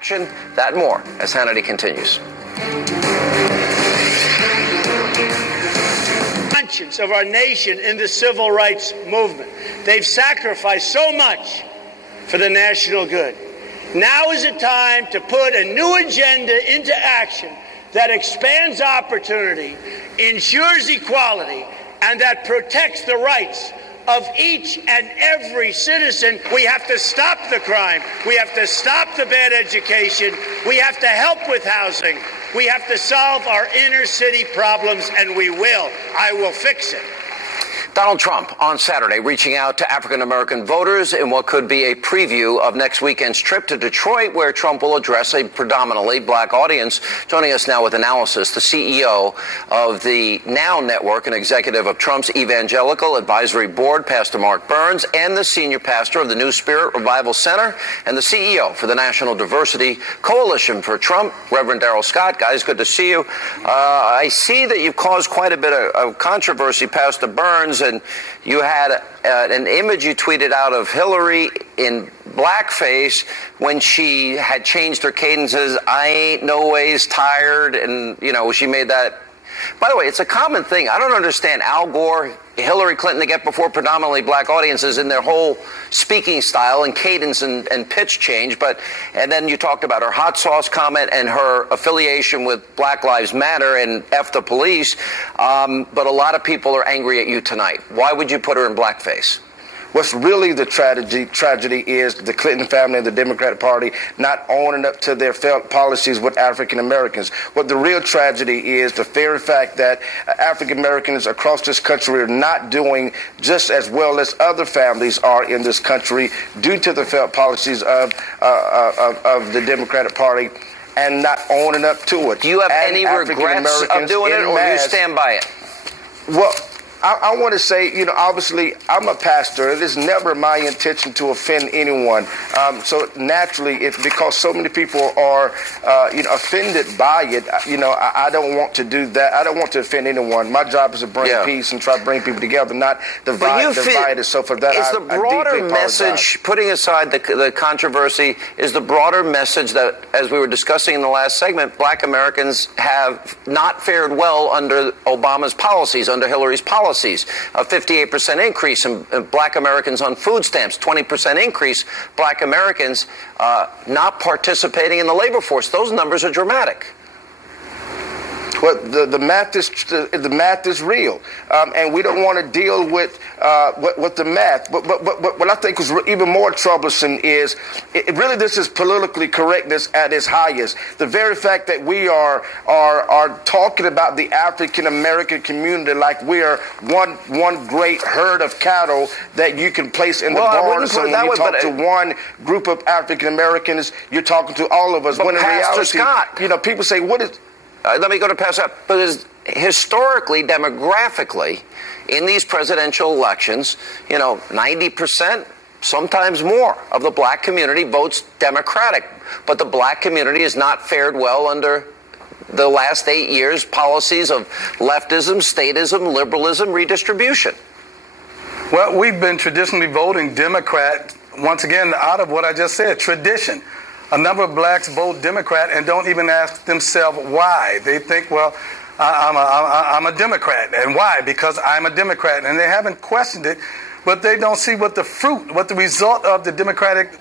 That and more as Hannity continues. Conscience of our nation in the civil rights movement. They've sacrificed so much for the national good. Now is the time to put a new agenda into action that expands opportunity, ensures equality, and that protects the rights of each and every citizen. We have to stop the crime. We have to stop the bad education. We have to help with housing. We have to solve our inner city problems, and we will. I will fix it. Donald Trump on Saturday reaching out to African-American voters in what could be a preview of next weekend's trip to Detroit, where Trump will address a predominantly black audience. Joining us now with analysis, the CEO of the Now Network and executive of Trump's Evangelical Advisory Board, Pastor Mark Burns, and the senior pastor of the New Spirit Revival Center and the CEO for the National Diversity Coalition for Trump, Reverend Darrell Scott. Guys, good to see you. I see that you've caused quite a bit of controversy, Pastor Burns, and you had an image you tweeted out of Hillary in blackface when she had changed her cadences. I ain't no ways tired. And, you know, she made that. By the way, it's a common thing. I don't understand Al Gore, Hillary Clinton, they get before predominantly black audiences in their whole speaking style and cadence and pitch change. And then you talked about her hot sauce comment and her affiliation with Black Lives Matter and F the police. But a lot of people are angry at you tonight. Why would you put her in blackface? What's really the tragedy is the Clinton family and the Democratic Party not owning up to their failed policies with African Americans. What the real tragedy is the very fact that African Americans across this country are not doing just as well as other families are in this country due to the failed policies of the Democratic Party and not owning up to it. Do you have any regrets of doing it, or do you stand by it? Well, I want to say, you know, obviously, I'm a pastor. It is never my intention to offend anyone. So naturally, because so many people are, offended by it, I don't want to do that. I don't want to offend anyone. My job is to bring peace and try to bring people together, not divide it. So for that, is the broader message, putting aside the controversy, is the broader message that, as we were discussing in the last segment, black Americans have not fared well under Obama's policies, under Hillary's policies. A 58% increase in black Americans on food stamps, 20% increase black Americans not participating in the labor force. Those numbers are dramatic. Well, the math is real, and we don't want to deal with the math. But what I think is even more troublesome is really this is politically correctness at its highest. The very fact that we are talking about the African American community like we are one great herd of cattle that you can place in the barn. So when you talk to one group of African Americans, you're talking to all of us. But when in reality, Scott, people say, "What is?" Let me go to Pastor. But historically, demographically, in these presidential elections, 90%, sometimes more, of the black community votes Democratic. But the black community has not fared well under the last 8 years' policies of leftism, statism, liberalism, redistribution. Well, we've been traditionally voting Democrat, once again, out of what I just said, tradition. A number of blacks vote Democrat and don't even ask themselves why. They think, well, I'm a Democrat. And why? Because I'm a Democrat. And they haven't questioned it, but they don't see what the result of the Democratic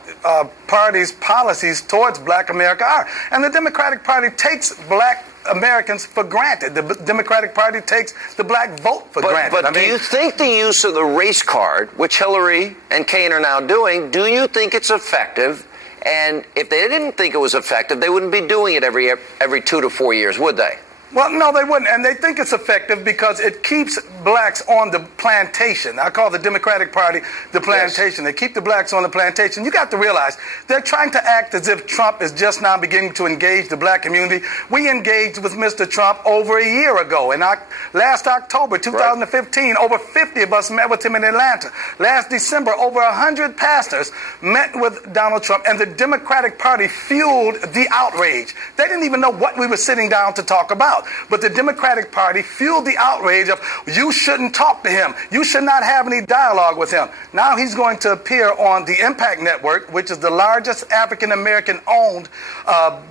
Party's policies towards black America are. And the Democratic Party takes black Americans for granted. The Democratic Party takes the black vote for granted. But do you think the use of the race card, which Hillary and Kaine are now doing, do you think it's effective? And if they didn't think it was effective, they wouldn't be doing it every 2 to 4 years, would they? Well, no, they wouldn't. And they think it's effective because it keeps blacks on the plantation. I call the Democratic Party the plantation. Yes. They keep the blacks on the plantation. You got to realize they're trying to act as if Trump is just now beginning to engage the black community. We engaged with Mr. Trump over a year ago. In last October 2015, over 50 of us met with him in Atlanta. Last December, over 100 pastors met with Donald Trump, and the Democratic Party fueled the outrage. They didn't even know what we were sitting down to talk about. out. But the Democratic Party fueled the outrage of, you shouldn't talk to him. You should not have any dialogue with him. Now he's going to appear on the Impact Network, which is the largest African-American owned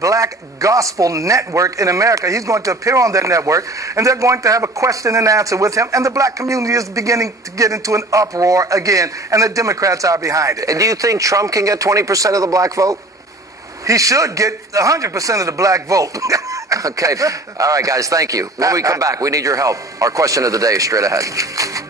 black gospel network in America. He's going to appear on that network, and they're going to have a question and answer with him, and the black community is beginning to get into an uproar again, and the Democrats are behind it. And do you think Trump can get 20% of the black vote? He should get 100% of the black vote. Okay. All right, guys, thank you. When we come back, we need your help. Our question of the day is straight ahead.